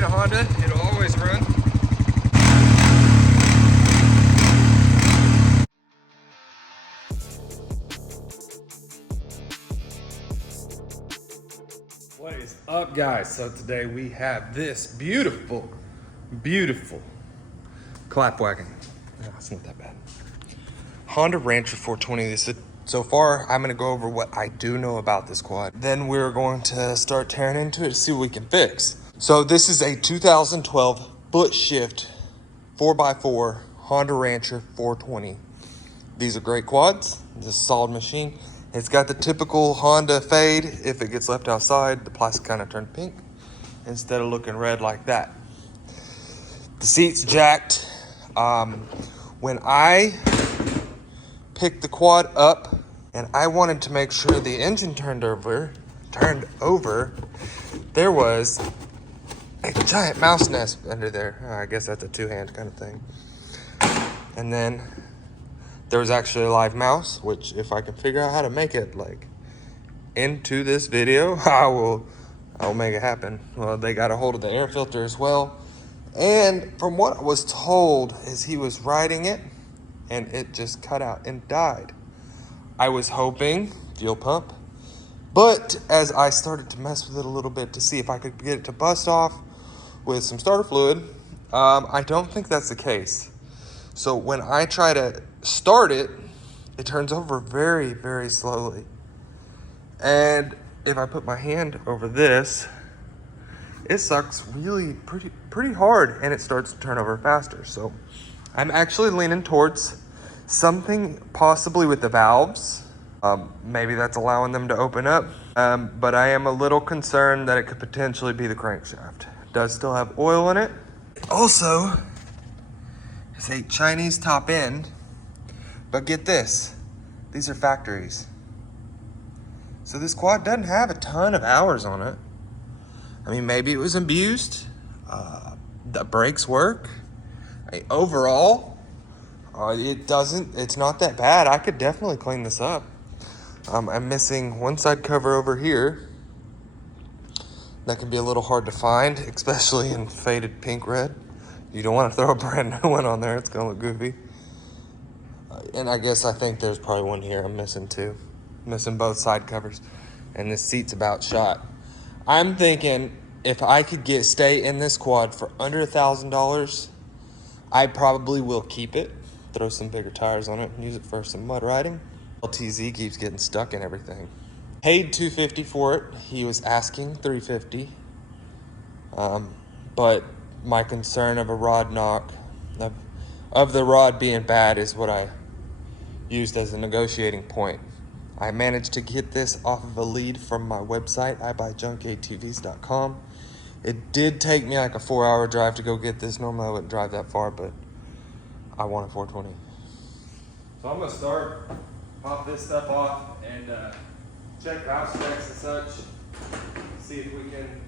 get a Honda, it'll always run. What is up, guys? So today we have this beautiful clap wagon. No, it's not that bad. Honda Rancher 420. So far, I'm gonna go over what I do know about this quad. Then we're going to start tearing into it to see what we can fix. So this is a 2012 foot shift 4x4 Honda Rancher 420. These are great quads. It's a solid machine. It's got the typical Honda fade. If it gets left outside, the plastic kind of turned pink instead of looking red like that. The seat's jacked. When I picked the quad up and I wanted to make sure the engine turned over, there was a giant mouse nest under there. I guess that's a two-hand kind of thing. And then there was actually a live mouse, which if I can figure out how to make it like into this video, I'll make it happen. Well, they got a hold of the air filter as well. And from what I was told is he was riding it and it just cut out and died. I was hoping fuel pump, but as I started to mess with it a little bit to see if I could get it to bust off with some starter fluid, I don't think that's the case. So when I try to start it, it turns over very, very slowly. And if I put my hand over this, it sucks really pretty hard and it starts to turn over faster. So I'm actually leaning towards something possibly with the valves. Maybe that's allowing them to open up. But I am a little concerned that it could potentially be the crankshaft. It does still have oil in it. Also, it's a Chinese top end, but get this, these are factories. So this quad doesn't have a ton of hours on it. I mean, maybe it was abused. The brakes work. Overall, it's not that bad. I could definitely clean this up. I'm missing one side cover over here. That can be a little hard to find, especially in faded pink red. You don't want to throw a brand new one on there. It's going to look goofy. And I think there's probably one here I'm missing too. Missing both side covers. And this seat's about shot. I'm thinking if I could stay in this quad for under $1,000, I probably will keep it. Throw some bigger tires on it and use it for some mud riding. LTZ keeps getting stuck in everything. Paid $250 for it. He was asking $350. But my concern of a rod knock, of the rod being bad, is what I used as a negotiating point. I managed to get this off of a lead from my website, ibuyjunkatvs.com. It did take me like a 4-hour drive to go get this. Normally I wouldn't drive that far, but I want a 420. So I'm gonna pop this stuff off and check valve specs and such. See if we can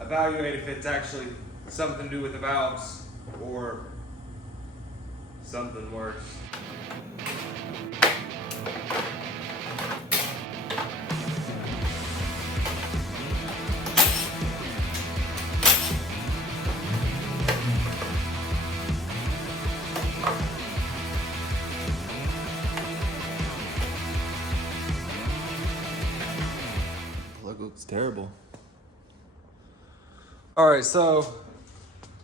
evaluate if it's actually something to do with the valves or something worse. Plug looks terrible. All right, so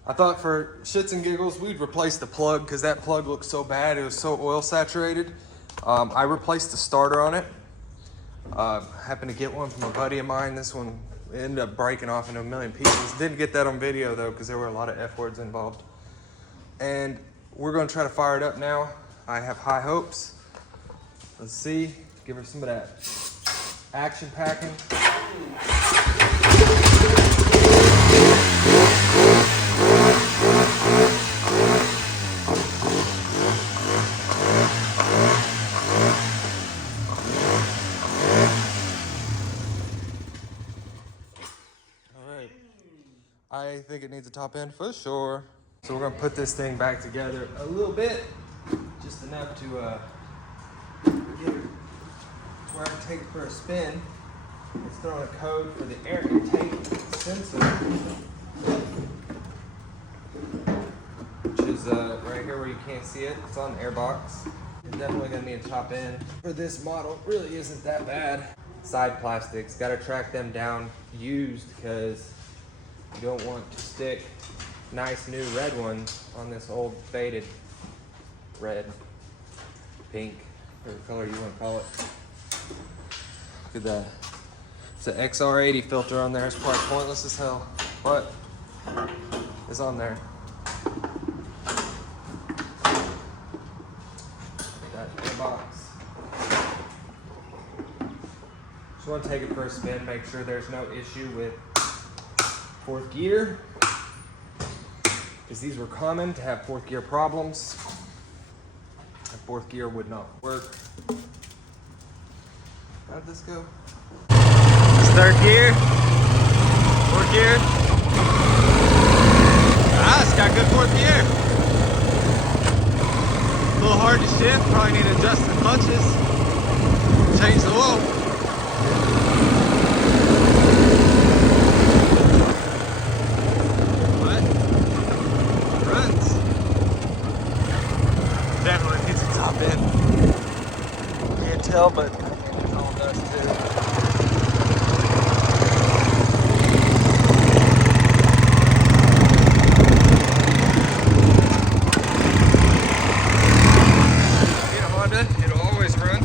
I thought for shits and giggles, we'd replace the plug because that plug looked so bad. It was so oil saturated. I replaced the starter on it. Happened to get one from a buddy of mine. This one ended up breaking off into a million pieces. Didn't get that on video though because there were a lot of F words involved. And we're gonna try to fire it up now. I have high hopes. Let's see, give her some of that action packing. I think it needs a top end for sure. So we're gonna put this thing back together a little bit, just enough to get it where I can take it for a spin. It's throwing a code for the air intake sensor. can't see it. It's on the airbox. You're definitely gonna need a top end. For this model, it really isn't that bad. Side plastics, gotta track them down used because you don't want to stick nice new red ones on this old faded red, pink, whatever color you want to call it. Look at that. It's an XR80 filter on there. It's probably pointless as hell, but it's on there. That in a box. Just want to take it for a spin, make sure there's no issue with fourth gear, because these were common to have fourth gear problems. And fourth gear would not work. How'd this go? This is third gear, fourth gear. Ah, it's got good fourth gear. A little hard to shift, probably need to adjust the clutches, change the oil. But it runs. Definitely needs a top end. Can't tell, but it's all dust too. It'll always run.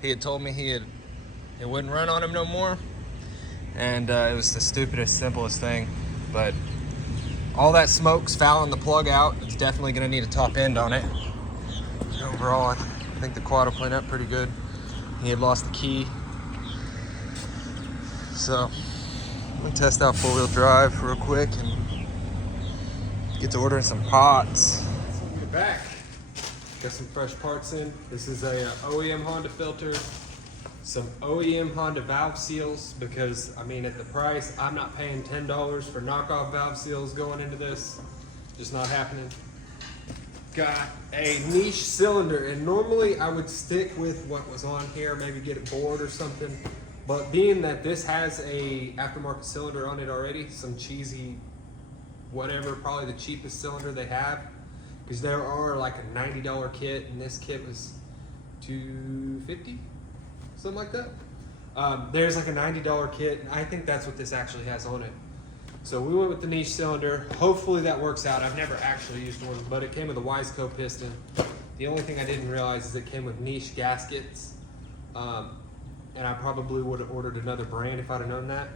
He had told me it wouldn't run on him no more, and it was the stupidest, simplest thing. But all that smoke's fouling the plug out. It's definitely gonna need a top end on it. Overall, I think the quad will clean up pretty good. He had lost the key. So I'm gonna test out 4-wheel drive real quick and get to ordering some parts. So we're back. Got some fresh parts in. This is a OEM Honda filter, some OEM Honda valve seals, because I mean at the price, I'm not paying $10 for knockoff valve seals going into this. Just not happening. Got a niche cylinder, and normally I would stick with what was on here, maybe get it bored or something, but being that this has a aftermarket cylinder on it already, some cheesy whatever, probably the cheapest cylinder they have, because there are like a $90 kit and this kit was $250, something like that. There's like a $90 kit, and I think that's what this actually has on it. So we went with the niche cylinder. Hopefully that works out. I've never actually used one, but it came with a Wiseco piston. The only thing I didn't realize is it came with niche gaskets. And I probably would have ordered another brand if I'd have known that.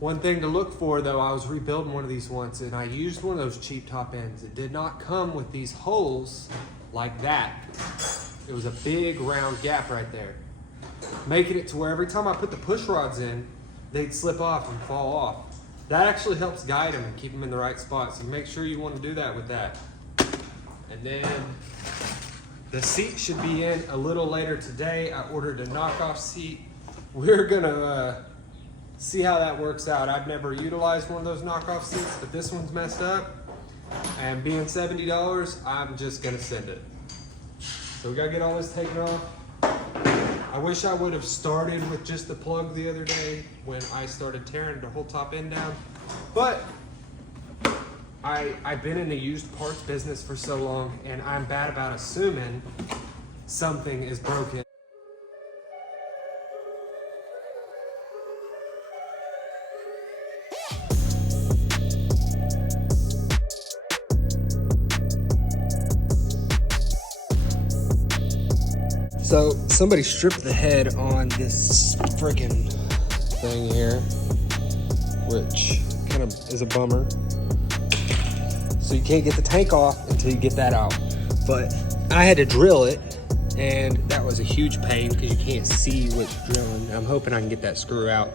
One thing to look for though, I was rebuilding one of these once and I used one of those cheap top ends. It did not come with these holes like that. It was a big round gap right there, making it to where every time I put the push rods in, they'd slip off and fall off. That actually helps guide them and keep them in the right spot. So make sure you want to do that with that. And then the seat should be in a little later today. I ordered a knockoff seat. We're gonna see how that works out. I've never utilized one of those knockoff seats, but this one's messed up. And being $70, I'm just gonna send it. So we gotta get all this taken off. I wish I would have started with just the plug the other day when I started tearing the whole top end down. But I've been in the used parts business for so long, and I'm bad about assuming something is broken. So somebody stripped the head on this freaking thing here, which kind of is a bummer. So you can't get the tank off until you get that out. But I had to drill it, and that was a huge pain because you can't see what's drilling. I'm hoping I can get that screw out,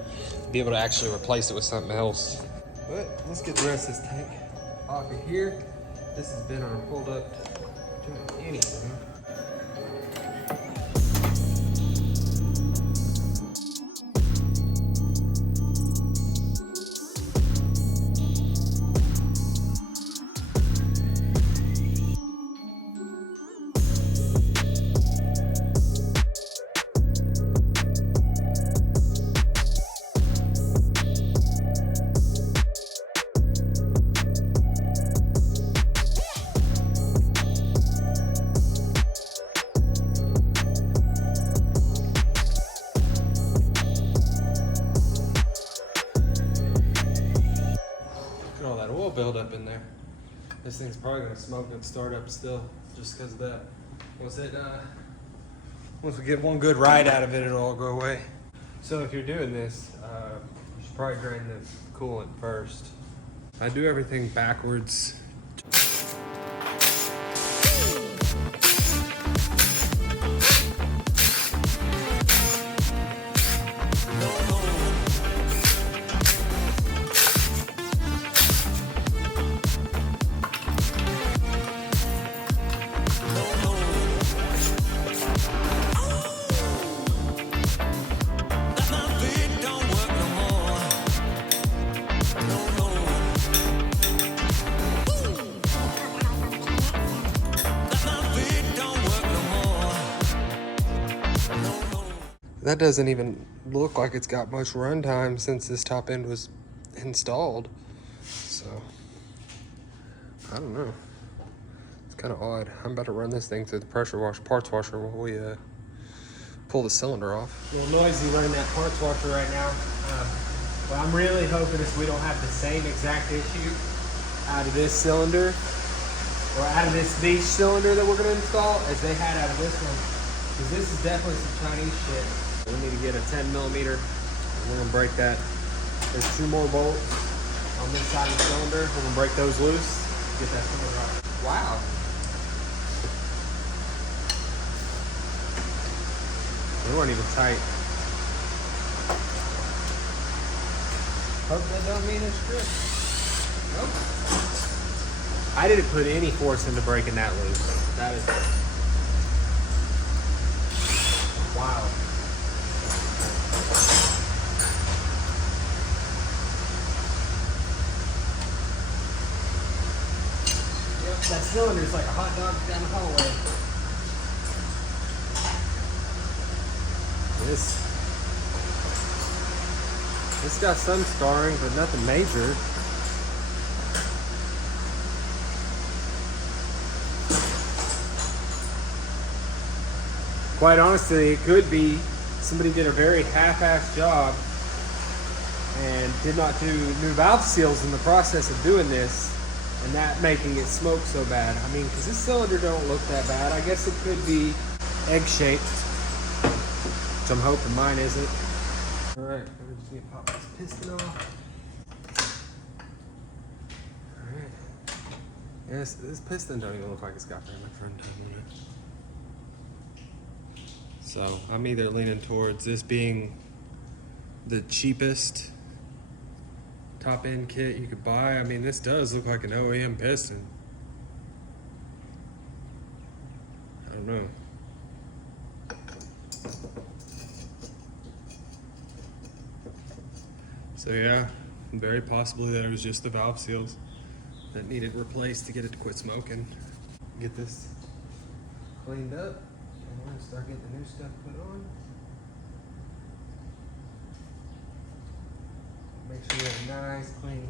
be able to actually replace it with something else. But let's get the rest of this tank off of here. This has been on hold up doing anything. This thing's probably gonna smoke and start up still, just because of that. Once we get one good ride out of it, it'll all go away. So if you're doing this, you should probably drain the coolant first. I do everything backwards. That doesn't even look like it's got much runtime since this top end was installed. So, I don't know. It's kind of odd. I'm about to run this thing through the pressure parts washer while we pull the cylinder off. A little noisy running that parts washer right now. What I'm really hoping is we don't have the same exact issue out of this cylinder or out of this beach cylinder that we're going to install as they had out of this one. Because this is definitely some Chinese shit. We need to get a 10 millimeter. We're gonna break that. There's 2 more bolts on this side of the cylinder. We're gonna break those loose. Get that cylinder out. Wow. They weren't even tight. Hope that don't mean it's stripped. Nope. I didn't put any force into breaking that loose. That is wow. That cylinder's like a hot dog down the hallway. This got some scarring, but nothing major. Quite honestly, it could be somebody did a very half-assed job and did not do new valve seals in the process of doing this. And that making it smoke so bad. I mean, because this cylinder don't look that bad. I guess it could be egg-shaped, which I'm hoping mine isn't. All right, we're just gonna pop this piston off. All right. Yes, this piston don't even look like it's got very much runtime on it. So I'm either leaning towards this being the cheapest top end kit you could buy. I mean, this does look like an OEM piston. I don't know. So yeah, very possibly that it was just the valve seals that needed replaced to get it to quit smoking. Get this cleaned up and we're gonna start getting the new stuff put on. Make sure you have a nice clean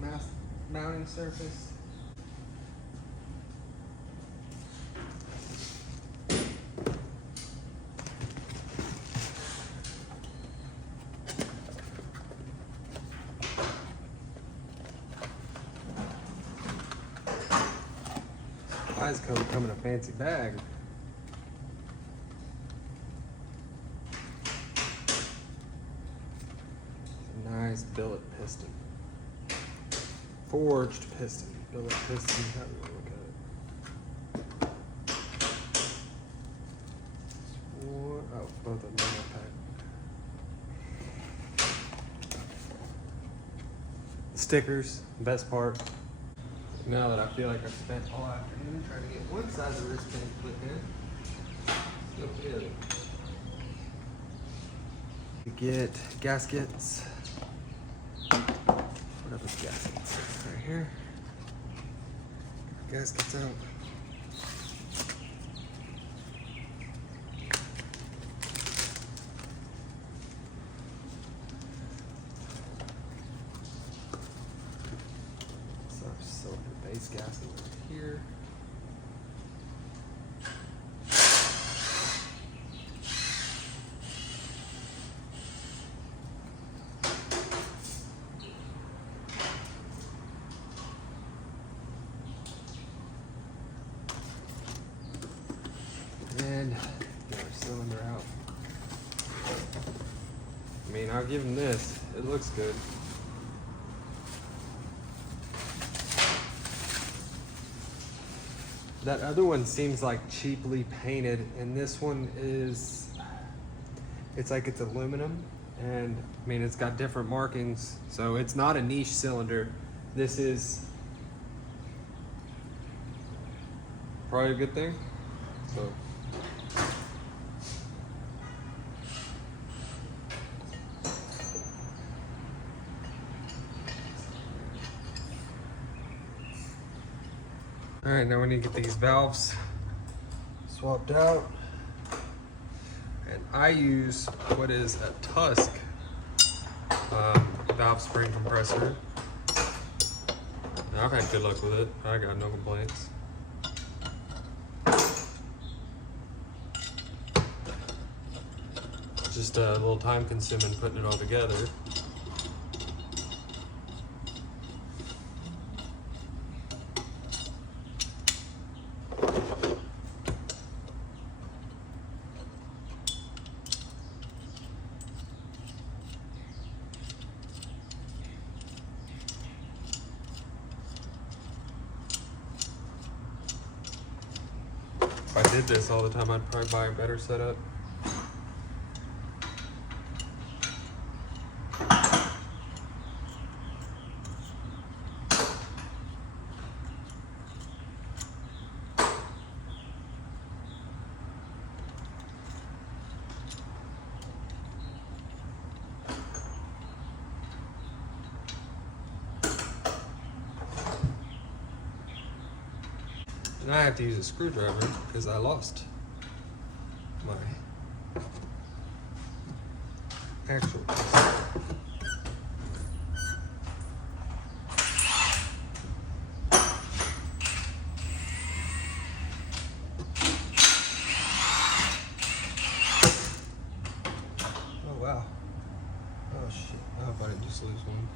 mounting surface. Why does it come in a fancy bag? Nice billet piston. Forged piston. Billet piston, how do you look at it? Oh, both of them are packed. Stickers, best part. Now that I feel like I've spent all afternoon trying to get one side of the wristband put in, let's go for the other. We get gaskets. What are those gaskets? Right here. Gaskets out. So our cylinder base gasket right here. And get our cylinder out. I mean, I'll give him this. It looks good. That other one seems like cheaply painted, and this one is, it's like it's aluminum, and I mean, it's got different markings, so it's not a niche cylinder. This is probably a good thing. So. All right, now we need to get these valves swapped out. And I use what is a Tusk valve spring compressor. I've had good luck with it. I got no complaints. Just a little time consuming putting it all together. If I did this all the time, I'd probably buy a better setup. And I have to use a screwdriver because I lost my actual piece. Oh wow. Oh shit. I hope I didn't just lose one.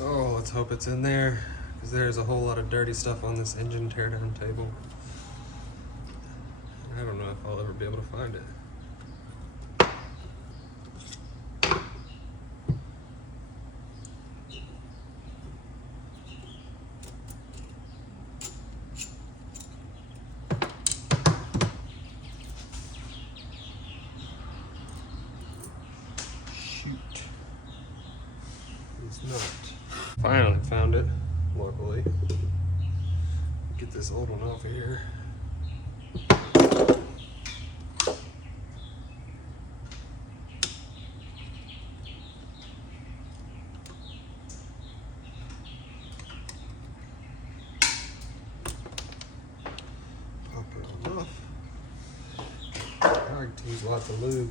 Oh, let's hope it's in there, because there's a whole lot of dirty stuff on this engine teardown table. I don't know if I'll ever be able to find it. Shoot. It's not. Finally found it, luckily. Get this old one off of here. Pop it all off. I like to use lots of lube.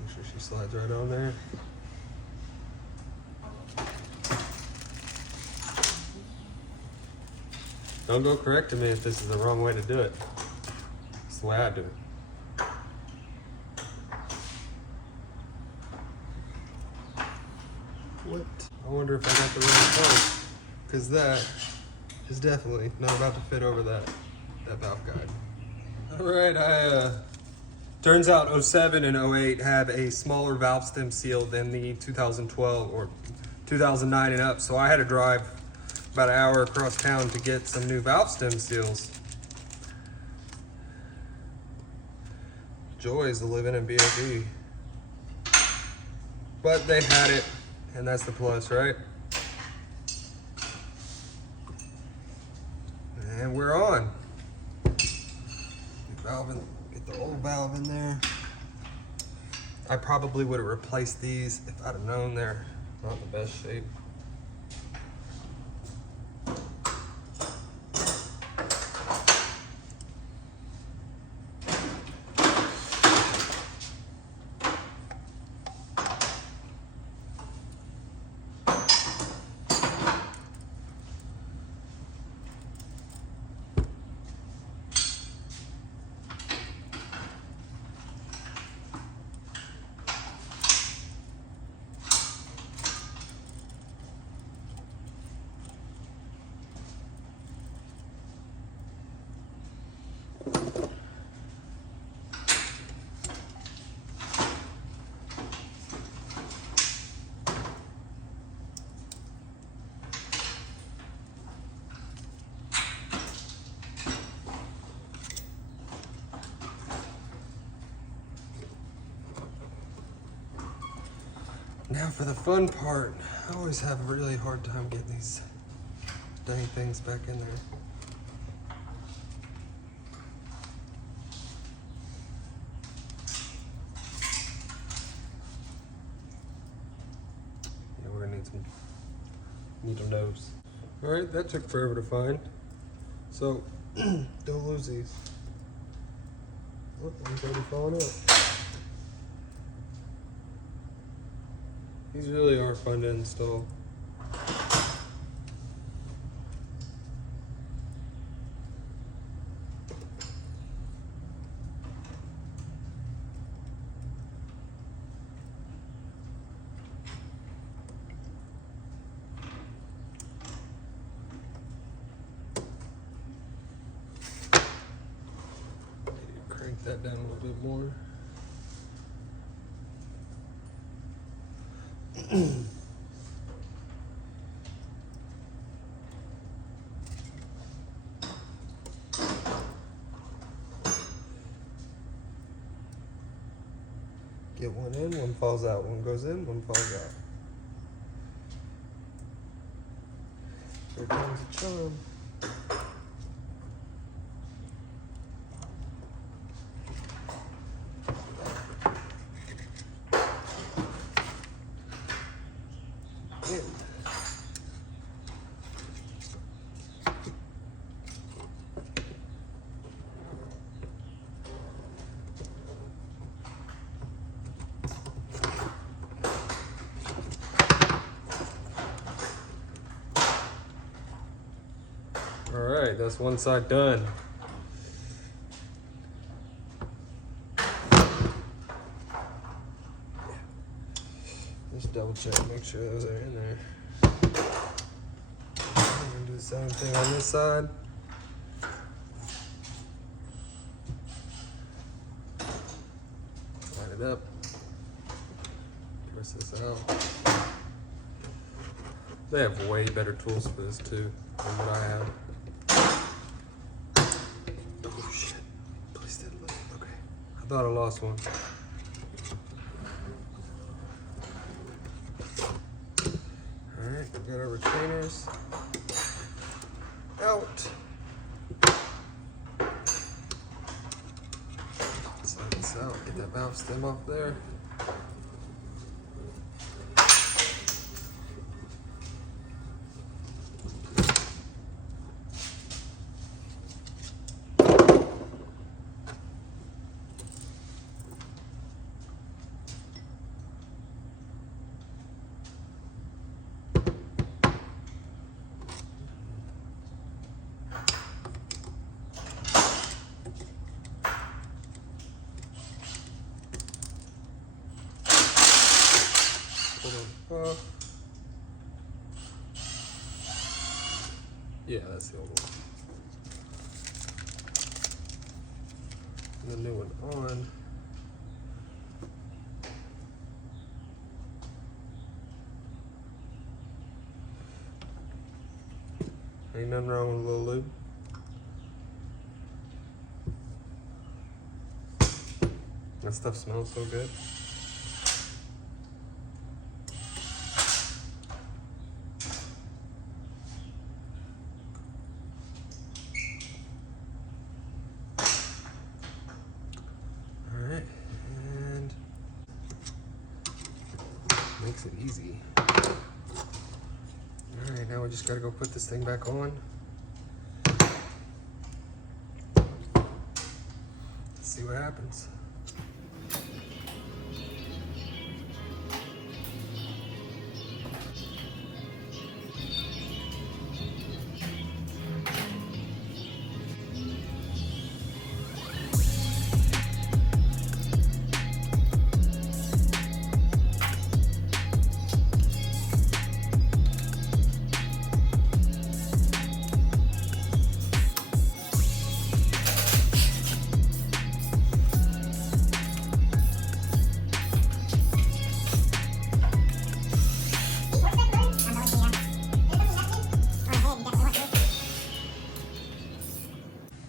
Make sure she slides right on there. Don't go correcting me if this is the wrong way to do it. It's the way I do it. What? I wonder if I got the right part, because that is definitely not about to fit over that valve guide. All right, turns out 07 and 08 have a smaller valve stem seal than the 2012 or 2009 and up, so I had to drive about an hour across town to get some new valve stem seals. Joys of living in BOD. But they had it, and that's the plus, right? And we're on. Get the old valve in there. I probably would have replaced these if I'd have known they're not in the best shape. Now for the fun part. I always have a really hard time getting these dang things back in there. Yeah, we're gonna need some needle nose. All right, that took forever to find. So don't lose these. Look, one's already falling out. These really are fun to install. Crank that down a little bit more. Get one in, one falls out. One goes in, one falls out. Here comes a charm. In. All right, that's one side done. Just double check, make sure those are in there. I'm gonna do the same thing on this side. Line it up. Press this out. They have way better tools for this too than what I have. Oh shit. Please didn't look. Okay. I thought I lost one. Alright, we got our retainers out. Slide this out, get that valve stem off there. Yeah, that's the old one. And the new one on. Ain't nothing wrong with a little lube. That stuff smells so good. Makes it easy. Alright, now we just gotta go put this thing back on. Let's see what happens.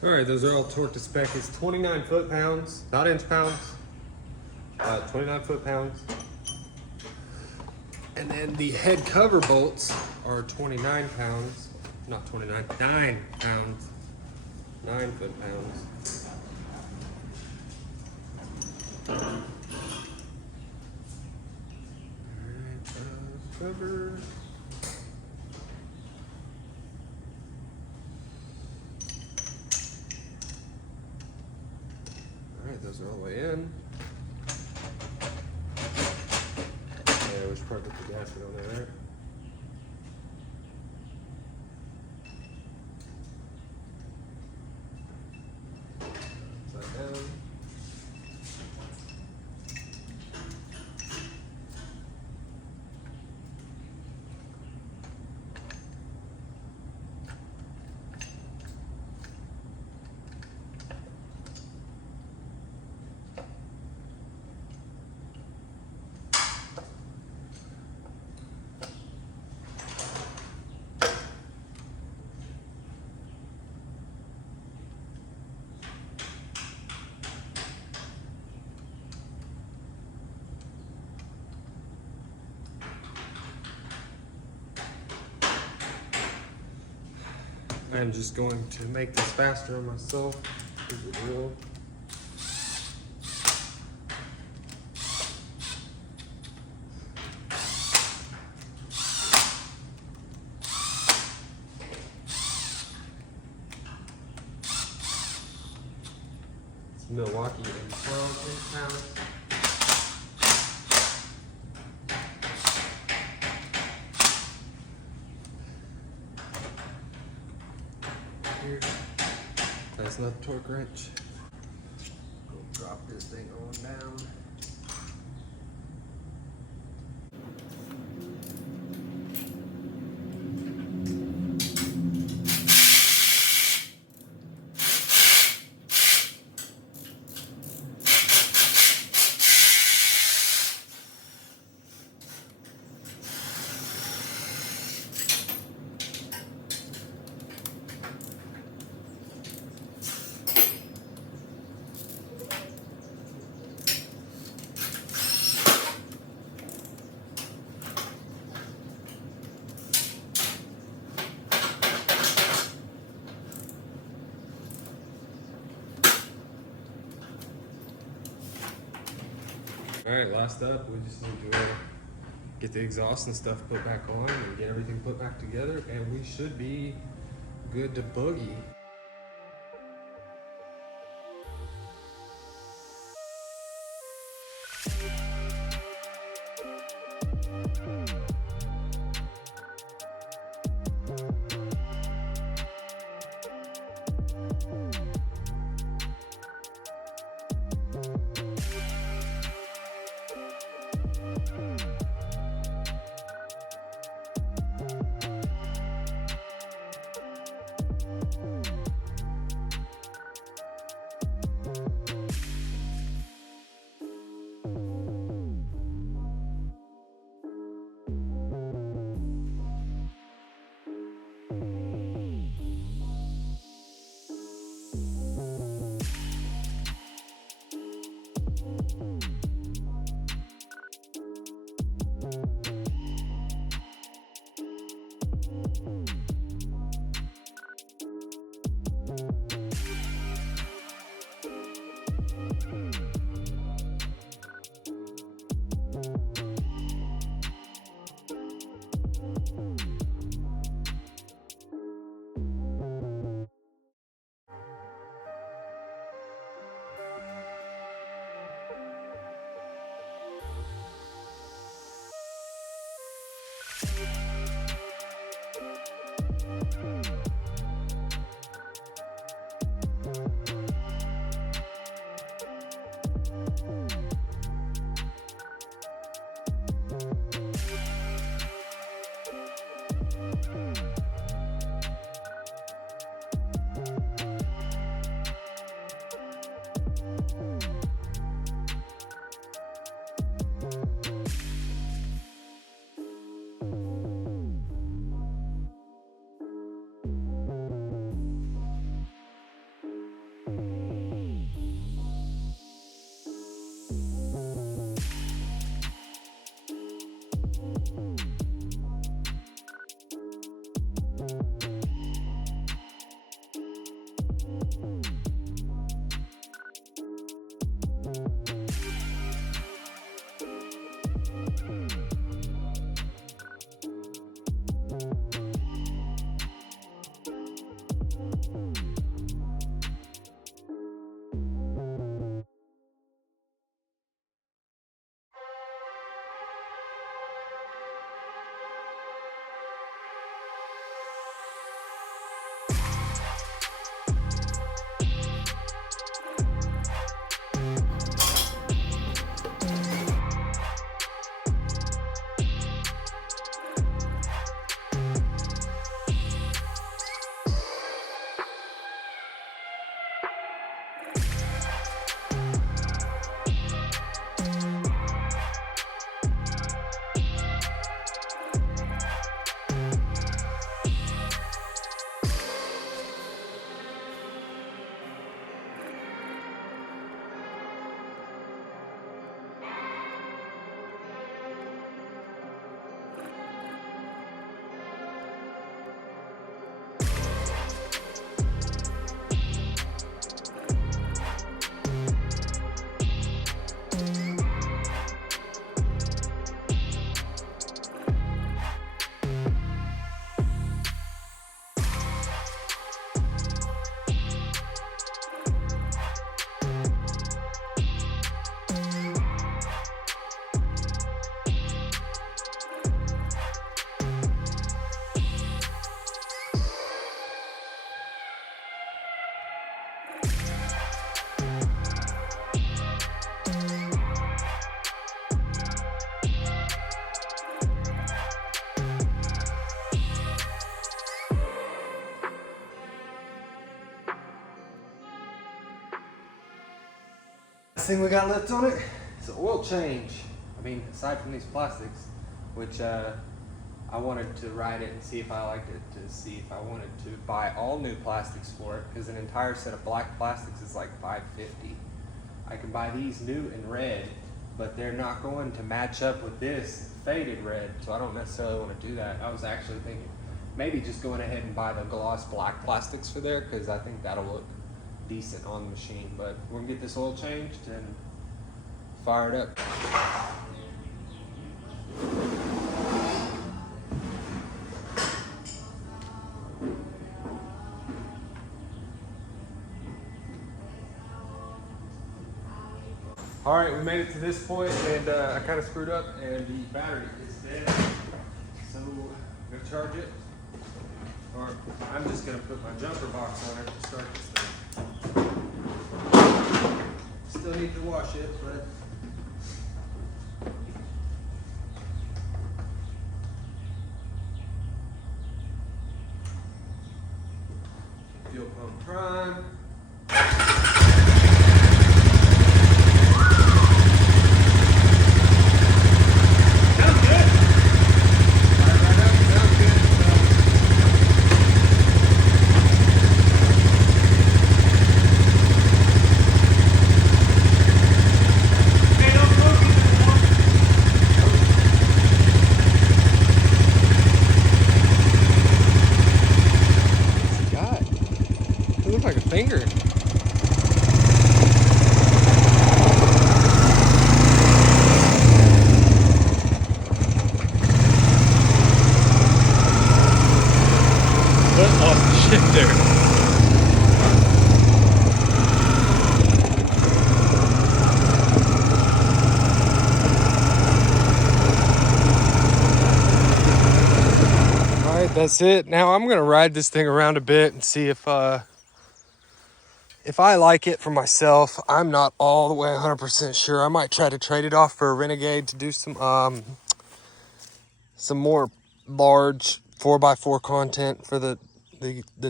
All right, those are all torqued to spec. It's 29 foot-pounds, not inch-pounds. 29 foot-pounds. And then the head cover bolts are 29 pounds. Not 29, 9 pounds. 9 foot-pounds. Alright, cover. Alright, those are all the way in. Yeah, we should probably put the gasket on there. Upside down. I'm just going to make this faster on myself. Keep it real. It's Milwaukee and 12 pounds. Here. Nice enough torque wrench. Go drop this thing on down. Alright, last up, we just need to get the exhaust and stuff put back on and get everything put back together, and we should be good to boogie. last thing we got left on it is an oil change. I mean, aside from these plastics, which I wanted to ride it and see if I liked it, to see if I wanted to buy all new plastics for it, because an entire set of black plastics is like $5.50. I can buy these new in red, but they're not going to match up with this faded red, so I don't necessarily want to do that. I was actually thinking maybe just going ahead and buy the gloss black plastics for there, because I think that'll look decent on the machine. But we're gonna get this oil changed and fire it up. All right, we made it to this point, and I kind of screwed up, and the battery is dead. So I'm gonna charge it, or I'm just gonna put my jumper box on it to start this thing. Still need to wash it, but fuel pump prime. Like a finger. Foot off the shifter. All right, that's it. Now I'm gonna ride this thing around a bit and see if I like it for myself. I'm not all the way 100% sure. I might try to trade it off for a Renegade to do some more large 4x4 content for the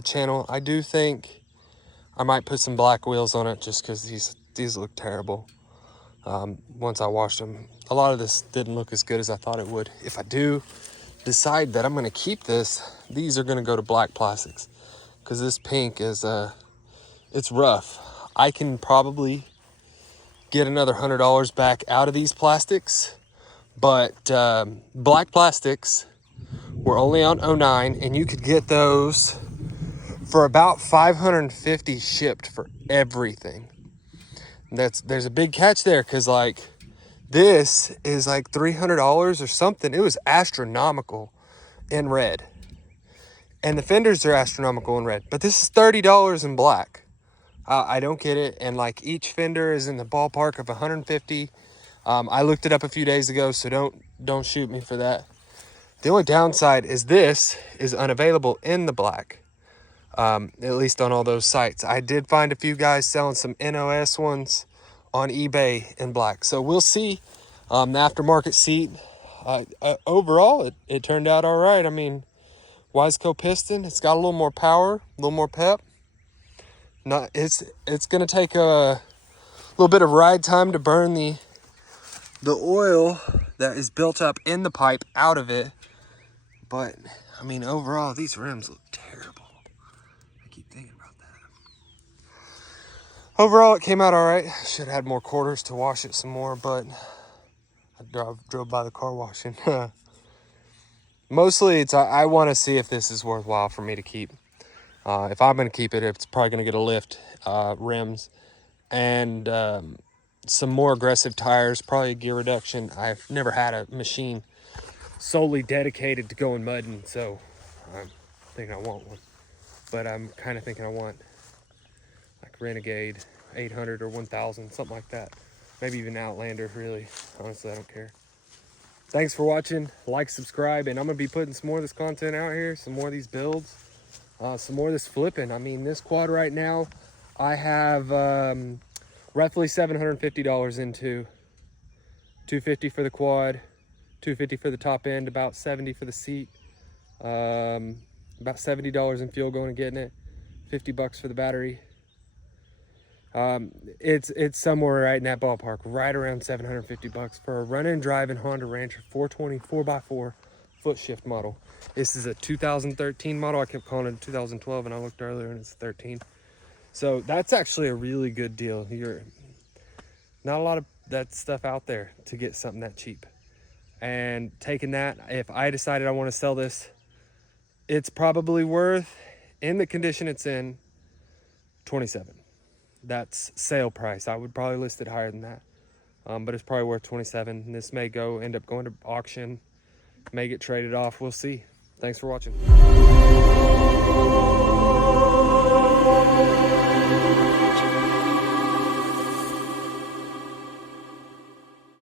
channel. I do think I might put some black wheels on it just because these look terrible. Once I washed them, a lot of this didn't look as good as I thought it would. If I do decide that I'm going to keep this, these are going to go to black plastics, because this pink is it's rough. I can probably get another $100 back out of these plastics, but black plastics were only on 09, and you could get those for about $550 shipped for everything. There's a big catch there, because like this is like $300 or something. It was astronomical in red, and the fenders are astronomical in red, but this is $30 in black. I don't get it. And like each fender is in the ballpark of 150. I looked it up a few days ago, so don't shoot me for that. The only downside is this is unavailable in the black, at least on all those sites. I did find a few guys selling some NOS ones on eBay in black, so we'll see. The aftermarket seat, overall it turned out all right. I mean, Wiseco piston, it's got a little more power, a little more pep. It's gonna take a little bit of ride time to burn the oil that is built up in the pipe out of it, but I mean, overall these rims look terrible. I keep thinking about that. Overall it came out all right. Should have had more quarters to wash it some more, but I drove by the car washing. Mostly I want to see if this is worthwhile for me to keep. If I'm going to keep it, it's probably going to get a lift, rims, and some more aggressive tires, probably a gear reduction. I've never had a machine solely dedicated to going mudding, so I'm thinking I want one. But I'm kind of thinking I want like Renegade 800 or 1000, something like that. Maybe even Outlander, really. Honestly, I don't care. Thanks for watching. Like, subscribe, and I'm going to be putting some more of this content out here, some more of these builds. Some more of this flipping. I mean, this quad right now, I have roughly $750 into. $250 for the quad, $250 for the top end, about $70 for the seat, about $70 in fuel going and getting it, $50 for the battery. It's somewhere right in that ballpark, right around $750 for a run-and driving Honda Rancher 420 4x4 foot shift model. This is a 2013 model. I kept calling it 2012, and I looked earlier and it's 13. So that's actually a really good deal. You're not a lot of that stuff out there to get something that cheap. And taking that, if I decided I want to sell this, it's probably worth, in the condition it's in, $27. That's sale price. I would probably list it higher than that, but it's probably worth $27. And this may end up going to auction, may get traded off. We'll see. Thanks for watching.